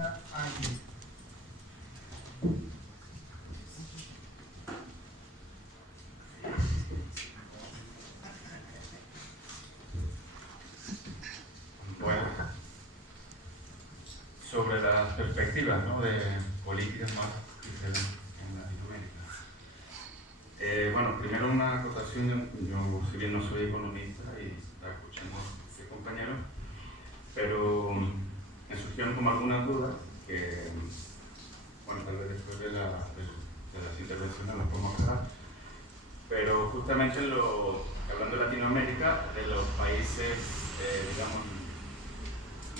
Cataluña aquí. Bueno, sobre las perspectivas, ¿no?, de políticas más diferentes en Latinoamérica. Bueno, primero una acotación. Yo si bien no soy economista y estaba escuchando a ese compañero, pero me surgieron como algunas dudas que, bueno, tal vez después de las intervenciones las podemos aclarar. Pero justamente hablando de Latinoamérica, de los países, digamos,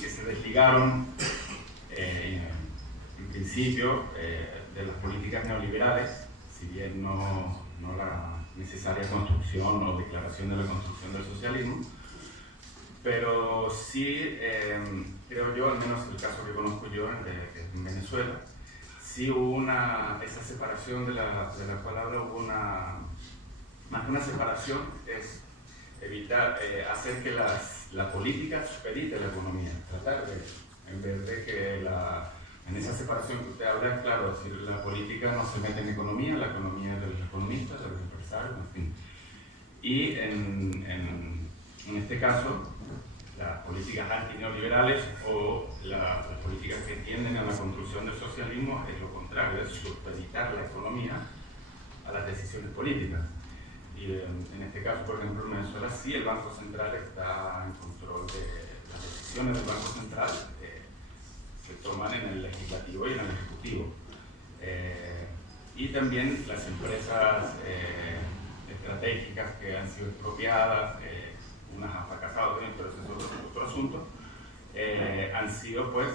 que se desligaron en principio de las políticas neoliberales, si bien no la necesaria construcción o declaración de la construcción del socialismo, pero sí, creo yo, al menos el caso que conozco yo en Venezuela, sí hubo esa separación de la cual habla, hubo más que una separación, es evitar, hacer que la política supedite la economía, tratar de, en vez de que en esa separación que usted habla, claro, es decir, la política no se mete en economía, la economía es de los economistas, de los empresarios, en fin. Y en este caso, las políticas antineoliberales o las políticas que tienden a la construcción del socialismo es lo contrario, es supeditar la economía a las decisiones políticas. Y en este caso, por ejemplo, en Venezuela sí el Banco Central está en control de las decisiones del Banco Central, se toman en el legislativo y en el ejecutivo. Y también las empresas estratégicas que han sido expropiadas, unas han fracasado también, pero ese es otro asunto, han sido pues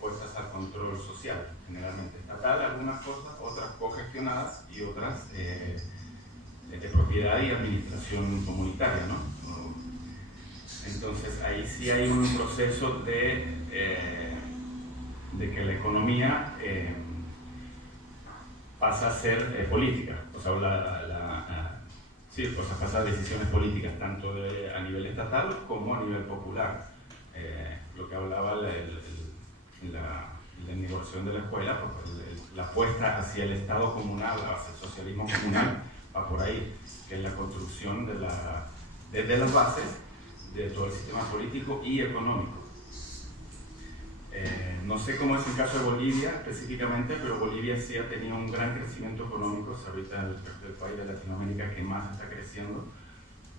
puestas al control social, generalmente estatal, algunas cosas, otras cogestionadas y otras de propiedad y administración comunitaria, ¿no? Entonces ahí sí hay un proceso de que la economía pasa a ser política, o sea, sí, pues pasa a decisiones políticas tanto a nivel estatal como a nivel popular. Lo que hablaba la negociación de la escuela, pues, la apuesta hacia el Estado comunal, hacia el socialismo comunal, va por ahí, que es la construcción desde las bases de todo el sistema político y económico. No sé cómo es el caso de Bolivia específicamente, pero Bolivia sí ha tenido un gran crecimiento económico, es ahorita el país de Latinoamérica que más está creciendo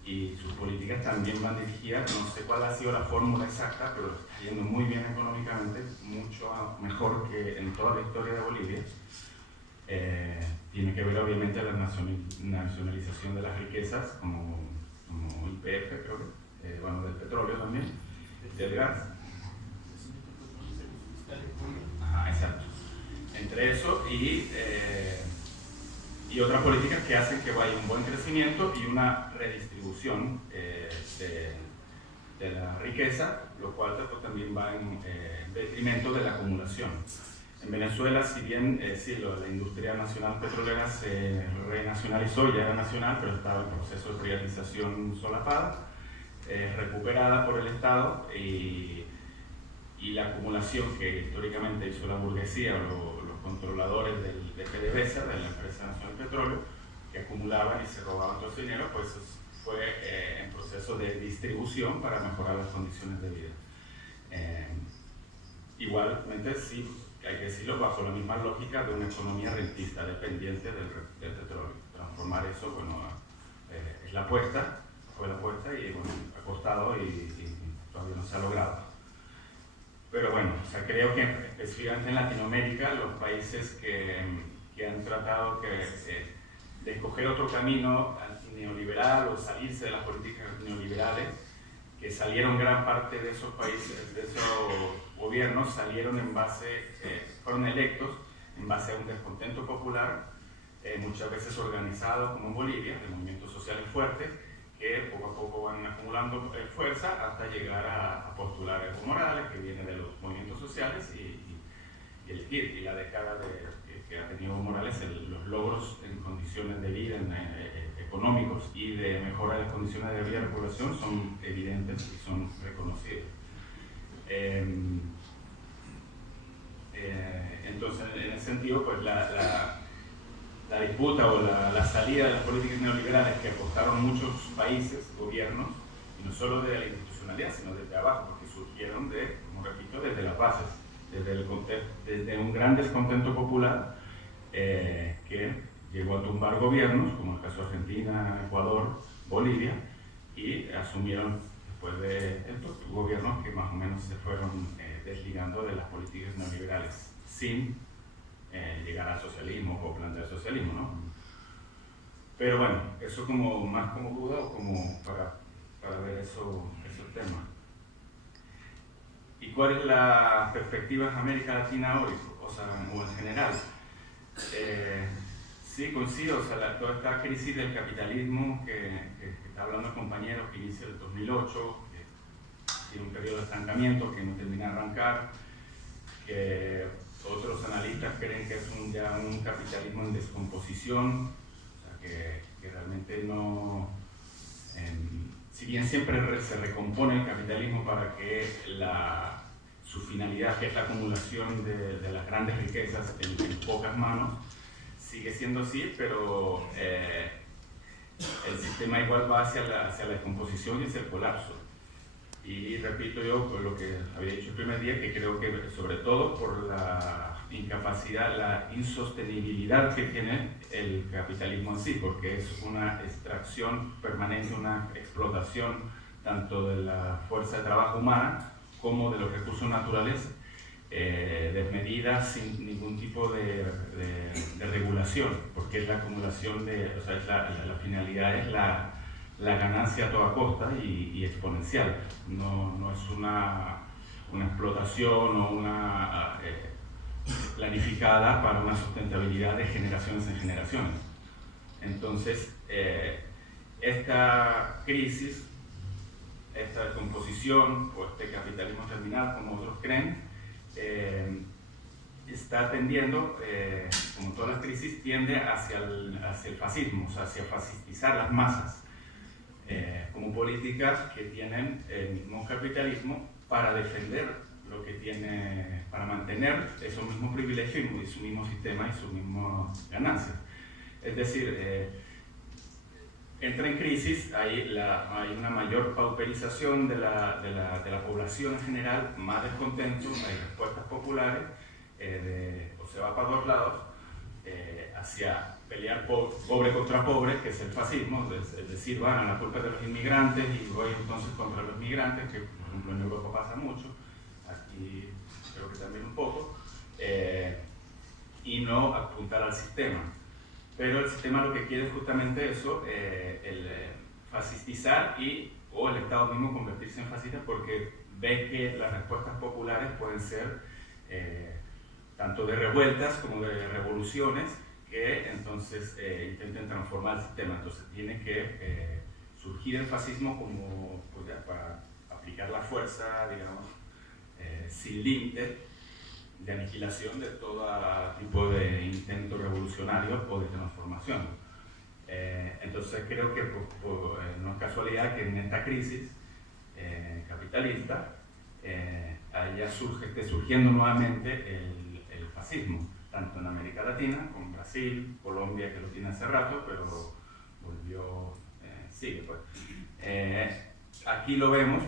y sus políticas también van dirigidas, no sé cuál ha sido la fórmula exacta, pero está yendo muy bien económicamente, mucho mejor que en toda la historia de Bolivia. Tiene que ver obviamente la nacionalización de las riquezas como YPF, creo que, bueno, del petróleo también, del gas. Ajá, exacto. Entre eso y otras políticas que hacen que vaya un buen crecimiento y una redistribución de la riqueza, lo cual pues, también va en detrimento de la acumulación. En Venezuela, si bien la industria nacional petrolera se renacionalizó, ya era nacional, pero estaba en proceso de privatización solapada, recuperada por el Estado y la acumulación que históricamente hizo la burguesía o los controladores de PDVSA, de la Empresa Nacional de Petróleo, que acumulaban y se robaban todo ese dinero, pues fue en proceso de distribución para mejorar las condiciones de vida. Igualmente, sí, hay que decirlo, bajo la misma lógica de una economía rentista dependiente del petróleo. Transformar eso, bueno, es la apuesta, fue la apuesta y bueno, ha costado y todavía no se ha logrado. Pero bueno, o sea, creo que específicamente en Latinoamérica, los países que han tratado de escoger otro camino antineoliberal o salirse de las políticas neoliberales, que salieron gran parte de esos países, de esos gobiernos, salieron fueron electos en base a un descontento popular, muchas veces organizado como en Bolivia, de movimientos sociales fuertes, que poco a poco van acumulando fuerza hasta llegar a postular Evo Morales, que viene de los movimientos sociales, y la década que ha tenido Evo Morales, los logros en condiciones de vida económicos y de mejora de las condiciones de vida de la población son evidentes y son reconocidos. Entonces, en ese sentido, pues la disputa o la salida de las políticas neoliberales que apostaron muchos países, gobiernos, y no solo de la institucionalidad, sino desde abajo, porque surgieron como repito, desde las bases, desde un gran descontento popular que llegó a tumbar gobiernos, como el caso de Argentina, Ecuador, Bolivia, y asumieron después de estos gobiernos que más o menos se fueron desligando de las políticas neoliberales, sin llegar al socialismo o plantear socialismo, ¿no? Pero bueno, eso como más como duda o como para ver esos temas. ¿Y cuál es la perspectiva de América Latina hoy? O en general. Sí, coincido, toda esta crisis del capitalismo que está hablando el compañero, que inicia en el 2008, que tiene un periodo de estancamiento que no termina de arrancar, que otros analistas creen que es ya un capitalismo en descomposición, o sea, que realmente no... si bien siempre se recompone el capitalismo para que su finalidad, que es la acumulación de las grandes riquezas en pocas manos, sigue siendo así, pero el sistema igual va hacia la descomposición y hacia el colapso. Y repito yo por lo que había dicho el primer día, que creo que sobre todo por la incapacidad, la insostenibilidad que tiene el capitalismo en sí, porque es una extracción permanente, una explotación tanto de la fuerza de trabajo humana como de los recursos naturales, desmedida, sin ningún tipo de regulación, porque es la acumulación o sea, la finalidad es la ganancia a toda costa y exponencial, no es una explotación o una planificada para una sustentabilidad de generaciones en generaciones. Entonces, esta crisis, esta descomposición o este capitalismo terminal, como otros creen, está tendiendo, como todas las crisis, tiende hacia el fascismo, o sea, hacia fascistizar las masas, como políticas que tienen el mismo capitalismo para defender lo que tiene, para mantener esos mismos privilegios y su mismo sistema y sus mismas ganancias. Es decir, entra en crisis, hay una mayor pauperización de la población en general, más descontento, hay respuestas populares, o se va para dos lados, hacia pelear pobre contra pobre, que es el fascismo, es decir, van a la culpa de los inmigrantes y voy entonces contra los migrantes, que por ejemplo en Europa pasa mucho, aquí creo que también un poco, y no apuntar al sistema. Pero el sistema lo que quiere es justamente eso, fascistizar o el Estado mismo convertirse en fascista, porque ve que las respuestas populares pueden ser tanto de revueltas como de revoluciones que entonces intenten transformar el sistema. Entonces tiene que surgir el fascismo como pues, para aplicar la fuerza, digamos, sin límite, de aniquilación de todo tipo de intento revolucionario o de transformación. Entonces creo que no es casualidad que en esta crisis capitalista esté surgiendo nuevamente el fascismo, tanto en América Latina como en Brasil, Colombia, que lo tiene hace rato, pero volvió, sigue pues. Aquí lo vemos.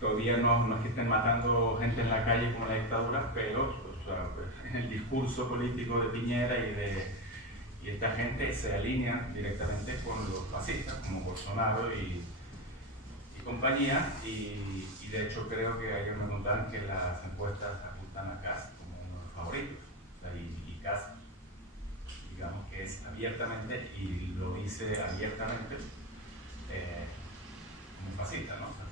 Todavía no es que estén matando gente en la calle como en la dictadura, pero o sea, el discurso político de Piñera y esta gente se alinea directamente con los fascistas, como Bolsonaro y compañía, y de hecho creo que ayer me contaron que las encuestas apuntan a Kast como uno de los favoritos, o sea, y Kast, digamos que es abiertamente, y lo dice abiertamente, como fascista, ¿no? O sea,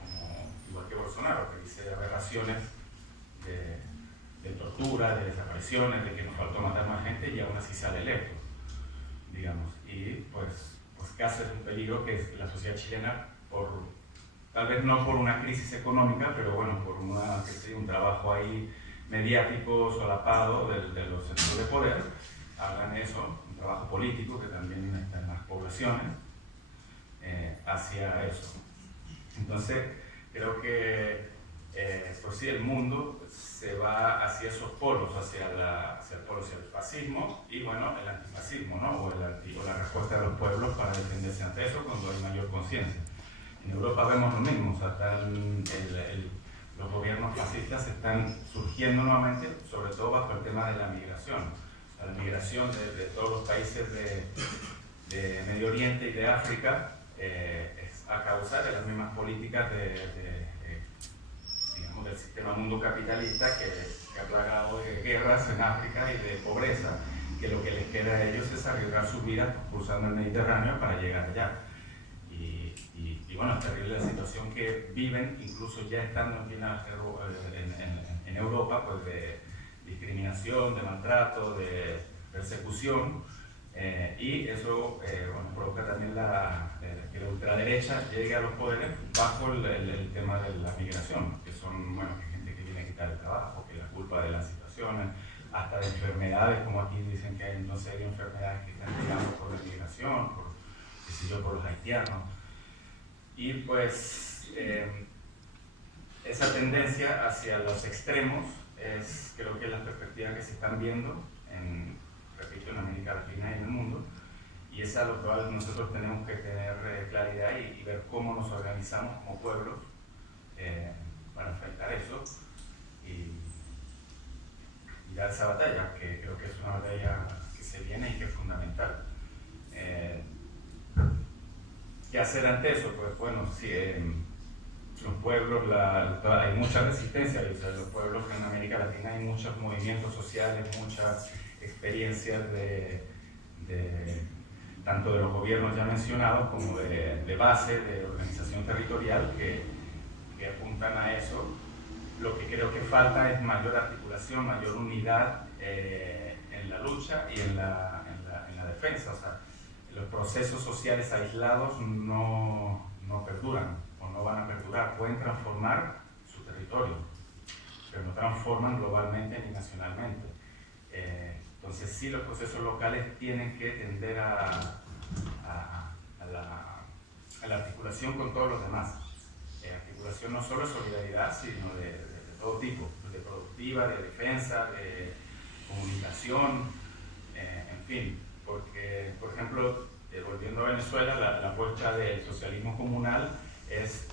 igual que Bolsonaro, que dice aberraciones de tortura, de desapariciones, de que nos faltó matar más gente y aún así sale electo, digamos. Y pues casi es un peligro que la sociedad chilena, tal vez no por una crisis económica, pero bueno, por un trabajo ahí mediático solapado de los centros de poder, hagan eso, un trabajo político que también está en las poblaciones, hacia eso. Entonces, creo que pues sí, el mundo se va hacia esos polos, hacia el fascismo y bueno, el antifascismo, ¿no? o la respuesta de los pueblos para defenderse ante eso cuando hay mayor conciencia. En Europa vemos lo mismo, o sea, los gobiernos fascistas están surgiendo nuevamente, sobre todo bajo el tema de la migración. O sea, la migración de todos los países de Medio Oriente y de África es a causa de las mismas políticas digamos, del sistema mundo capitalista que ha plagado de guerras en África y de pobreza, que lo que les queda a ellos es arriesgar sus vidas cruzando el Mediterráneo para llegar allá. Y bueno, es terrible la situación que viven, incluso ya estando en Europa, pues de discriminación, de maltrato, de persecución, y eso bueno, provoca también que la ultraderecha llegue a los poderes bajo el tema de la migración, que son bueno, que gente que viene a quitar el trabajo, que la culpa de las situaciones, hasta de enfermedades, como aquí dicen que hay entonces hay enfermedades que están llegadas por la migración, por los haitianos. Y pues esa tendencia hacia los extremos creo que es la perspectiva que se están viendo repito, en América Latina y en el mundo, y es a lo cual nosotros tenemos que tener claridad y ver cómo nos organizamos como pueblos para enfrentar eso y dar esa batalla, que creo que es una batalla que se viene y que es fundamental. ¿Qué hacer ante eso? Pues bueno, sí, los pueblos, hay mucha resistencia, o sea, los pueblos en América Latina hay muchos movimientos sociales, muchas experiencias tanto de los gobiernos ya mencionados como de base, de organización territorial que apuntan a eso. Lo que creo que falta es mayor articulación, mayor unidad en la lucha y en la defensa. O sea, los procesos sociales aislados no perduran o no van a perdurar. Pueden transformar su territorio, pero no transforman globalmente ni nacionalmente. Entonces sí, los procesos locales tienen que tender a la articulación con todos los demás. Articulación no solo de solidaridad, sino de todo tipo, de productiva, de defensa, de comunicación, en fin. Porque, por ejemplo, volviendo a Venezuela, la apuesta del socialismo comunal es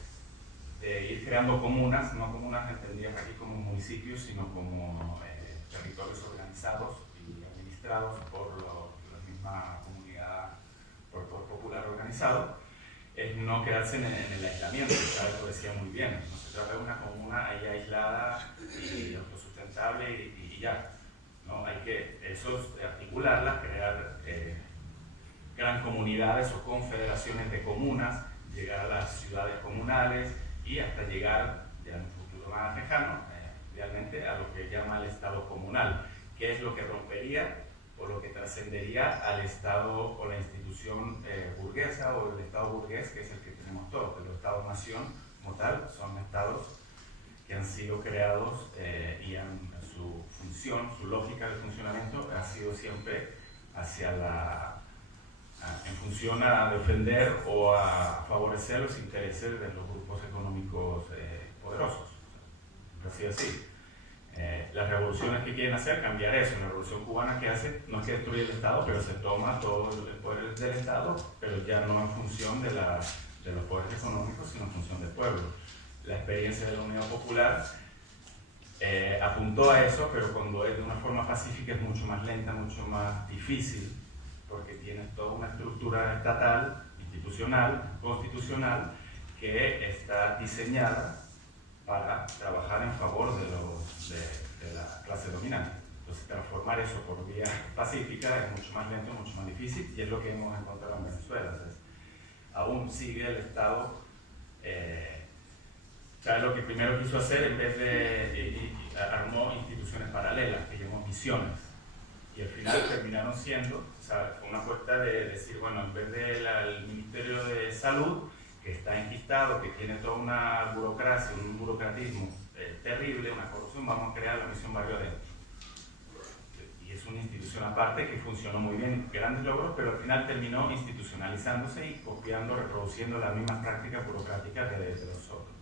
de ir creando comunas, no comunas entendidas aquí como municipios, sino como territorios organizados y administrados por la misma comunidad, por popular organizado. Es no quedarse en el aislamiento, lo decía muy bien. No se trata de una comuna ahí aislada y autosustentable y ya. ¿No? Hay que articularlas, crear gran comunidades o confederaciones de comunas, llegar a las ciudades comunales y hasta llegar, ya en un futuro más lejano, realmente a lo que llama el Estado comunal, que es lo que rompería o lo que trascendería al Estado o la institución burguesa o el Estado burgués, que es el que tenemos todos. El Estado-nación como tal son estados que han sido creados y su función, su lógica de funcionamiento ha sido siempre en función a defender o a favorecer los intereses de los grupos económicos poderosos. Así. Las revoluciones que quieren hacer, cambiar eso. La revolución cubana que hace no es que destruye el Estado, pero se toma todo el poder del Estado, pero ya no en función de los poderes económicos, sino en función del pueblo. La experiencia de la Unión Popular apuntó a eso, pero cuando es de una forma pacífica es mucho más lenta, mucho más difícil, porque tiene toda una estructura estatal, institucional, constitucional, que está diseñada para trabajar en favor de la clase dominante. Entonces, transformar eso por vía pacífica es mucho más lento, mucho más difícil, y es lo que hemos encontrado en Venezuela. Entonces, aún sigue el Estado, ¿sabes lo que primero quiso hacer? En vez de armó instituciones paralelas, que llamó misiones, y al final terminaron siendo, o sea, una apuesta de decir, bueno, en vez del Ministerio de Salud, que está enquistado, que tiene toda una burocracia, un burocratismo terrible, una corrupción, vamos a crear la misión Barrio Adentro. Y es una institución aparte que funcionó muy bien, grandes logros, pero al final terminó institucionalizándose y copiando, reproduciendo las mismas prácticas burocráticas de los otros.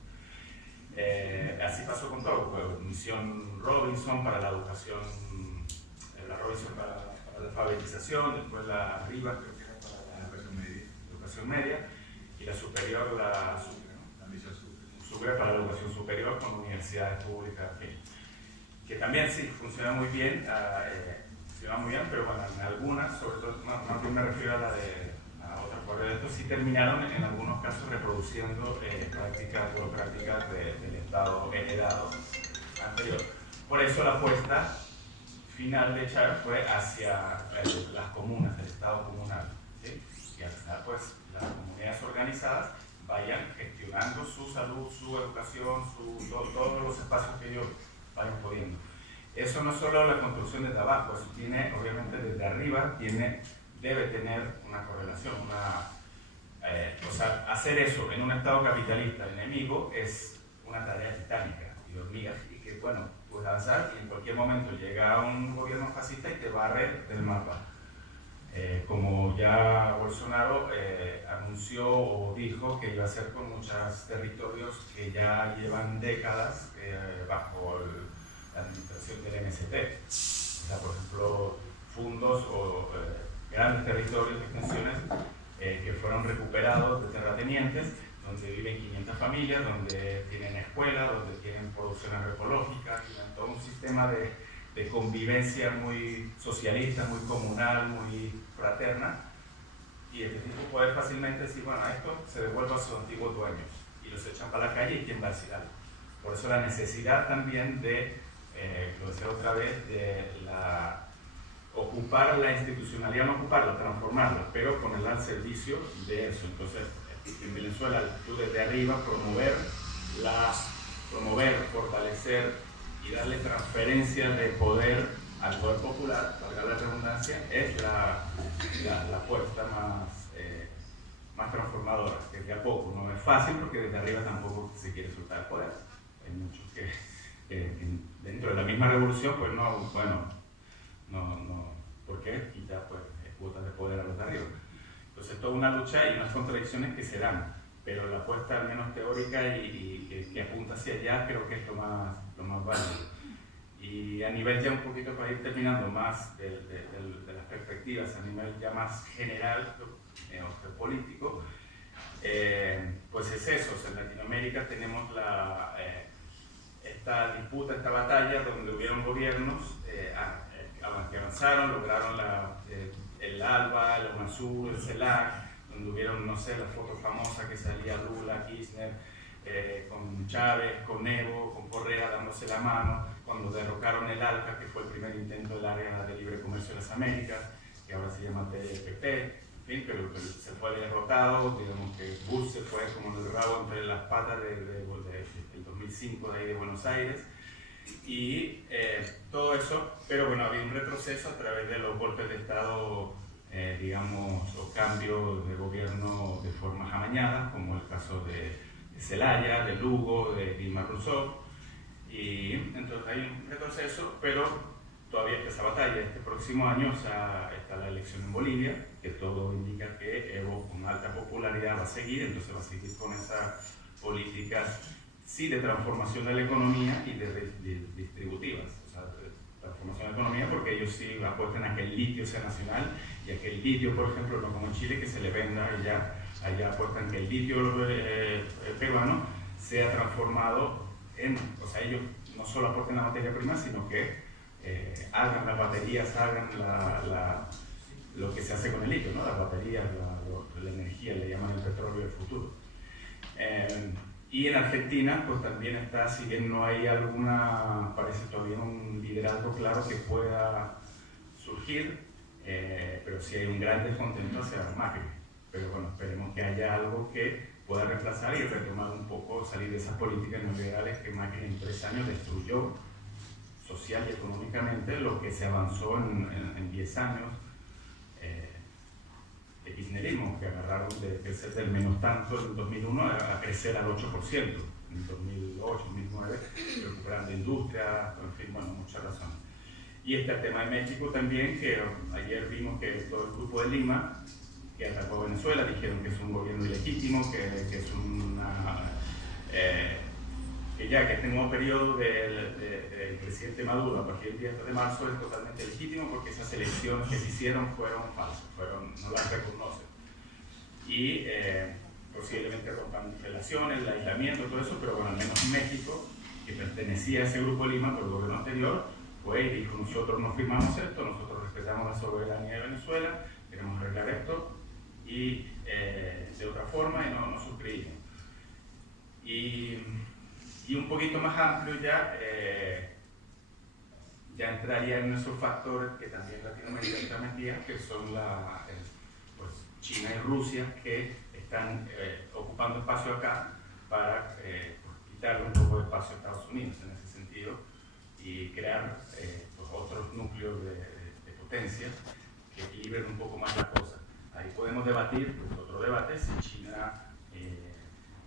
Así pasó con todo, pues, Misión Robinson para la educación, la Robinson para la alfabetización, después la Rivas creo que era para la educación media, y la superior, la Misión Sucre para la educación superior con universidades públicas, que también sí funciona muy bien, pero bueno, en algunas, sobre todo, más bien me refiero a la de otras cuadras de estos, sí terminaron en algunos casos reproduciendo prácticas burocráticas del Estado heredado anterior. Por eso la apuesta final de Char fue hacia las comunas, el Estado comunal, ¿sí? Y al final, pues, las comunidades organizadas vayan gestionando su salud, su educación, todos los espacios que ellos vayan pudiendo. Eso no es solo la construcción desde abajo, eso tiene, obviamente, desde arriba, debe tener una correlación, o sea, hacer eso en un Estado capitalista enemigo es una tarea titánica y de hormigas, y que, bueno, puedes avanzar y en cualquier momento llega un gobierno fascista y te barre del mapa. Como ya Bolsonaro anunció o dijo que iba a hacer con muchos territorios que ya llevan décadas bajo la administración del MST. O sea, por ejemplo, fundos o grandes territorios de extensiones que fueron recuperados de terratenientes, donde viven 500 familias, donde tienen escuelas, donde tienen producción agroecológica, tienen todo un sistema de convivencia muy socialista, muy comunal, muy fraterna, y este tipo puede fácilmente decir, bueno, esto se devuelve a sus antiguos dueños, y los echan para la calle y quién va a decir algo. Por eso la necesidad también de, lo decía otra vez, de ocupar la institucionalidad, no ocuparla, transformarla, pero ponerla al servicio de eso. Entonces, en Venezuela, tú desde arriba promover, fortalecer y darle transferencia de poder al poder popular, valga la redundancia, es la apuesta más transformadora, que de a poco. No es fácil porque desde arriba tampoco se quiere soltar el poder. Hay muchos que dentro de la misma revolución, pues no, ¿por qué quitar pues, cuotas de poder a los de arriba? Entonces, toda una lucha y unas contradicciones que se dan, pero la apuesta al menos teórica y que apunta hacia allá creo que es lo más válido. Y a nivel ya un poquito para ir terminando más de las perspectivas, a nivel ya más general o político, pues es eso. O sea, en Latinoamérica tenemos esta disputa, esta batalla donde hubieron gobiernos que avanzaron, lograron el ALBA, el UNASUR, el CELAC, donde hubieron, no sé, la foto famosa que salía Lula, Kirchner, con Chávez, con Evo, con Correa dándose la mano, cuando derrocaron el ALCA, que fue el primer intento del área de libre comercio de las Américas, que ahora se llama TPP, en fin, pero se fue derrotado, digamos que Bush se fue como el rabo entre las patas del 2005 de ahí de Buenos Aires, y todo eso, pero bueno, había un retroceso a través de los golpes de Estado, digamos, o cambios de gobierno de forma amañada, como el caso de Zelaya, de Lugo, de Dilma Rousseff, y entonces hay un retroceso, pero todavía está esa batalla. Este próximo año está la elección en Bolivia, que todo indica que Evo con alta popularidad va a seguir, entonces va a seguir con esas políticas, sí, de transformación de la economía y de distributivas, o sea, de transformación de la economía, porque ellos sí apuestan a que el litio sea nacional y a que el litio, por ejemplo, no como en Chile, que se le venda allá apuestan que el litio peruano sea transformado o sea, ellos no solo aporten la materia prima, sino que hagan las baterías, hagan lo que se hace con el litio, ¿no? Las baterías, la energía, le llaman el petróleo del futuro. Y en Argentina, pues también está, si bien no hay parece todavía un liderazgo claro que pueda surgir, pero sí hay un gran descontento hacia Macri. Pero bueno, esperemos que haya algo que pueda reemplazar y retomar un poco, salir de esas políticas neoliberales que Macri en 3 años destruyó social y económicamente, lo que se avanzó en 10 años de kirchnerismo, que agarraron de crecer del menos tanto en 2001 a crecer al 8% en 2008, 2009, recuperando industria, en fin, bueno, muchas razones. Y el tema de México también, que ayer vimos que todo el grupo de Lima, que atacó a Venezuela, dijeron que es un gobierno ilegítimo, que es que ya que este nuevo periodo del presidente Maduro a partir del 10 de marzo es totalmente legítimo porque esas elecciones que se hicieron fueron falsas, no las reconocen. Y posiblemente rompan relaciones, el aislamiento, todo eso, pero bueno, al menos México, que pertenecía a ese Grupo Lima por el gobierno anterior, fue y dijo: nosotros no firmamos esto, nosotros respetamos la soberanía de Venezuela, queremos arreglar esto, y de otra forma, y no suscribimos. Y un poquito más amplio ya entraría en esos factores que también Latinoamérica está metida, que son pues China y Rusia, que están ocupando espacio acá para quitarle un poco de espacio a Estados Unidos en ese sentido y crear pues otros núcleos de potencia que equilibren un poco más la cosa. Ahí podemos debatir, pues, otro debate, si China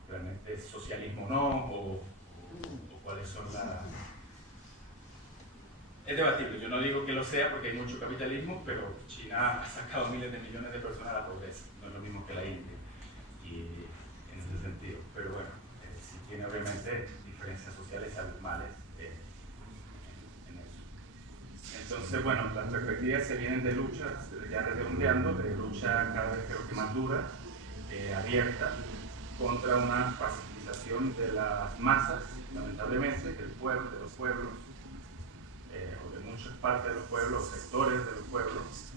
realmente es socialismo o no, o cuáles son las... Es debatible, yo no digo que lo sea porque hay mucho capitalismo, pero China ha sacado miles de millones de personas a la pobreza, no es lo mismo que la India, y en ese sentido. Pero bueno, sí tiene obviamente diferencias sociales abismales en eso. Entonces, bueno, las perspectivas se vienen de luchas, ya redondeando, de lucha cada vez creo que más dura, abierta, contra una pacificación de las masas, lamentablemente, del pueblo, de los pueblos, o de muchas partes de los pueblos, sectores de los pueblos.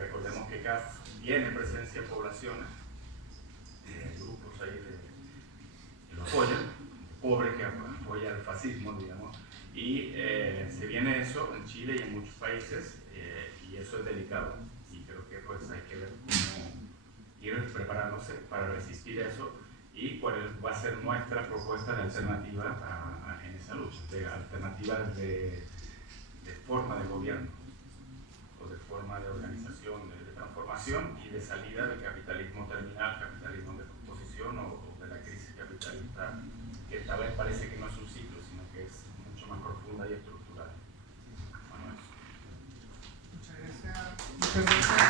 Recordemos que acá tiene presencia de poblaciones, grupos ahí que lo apoyan, pobre que apoya el fascismo, digamos, y se viene eso en Chile y en muchos países, y eso es delicado, y creo que pues hay que ver cómo ir preparándose para resistir eso y cuál va a ser nuestra propuesta de alternativa en esa lucha, de alternativas de forma de gobierno o de forma de organización, de transformación y de salida del capitalismo terminal, capitalismo de composición o de la crisis capitalista, que esta vez parece que no es un ciclo, sino que es mucho más profunda y estructural. Bueno, eso. Muchas gracias.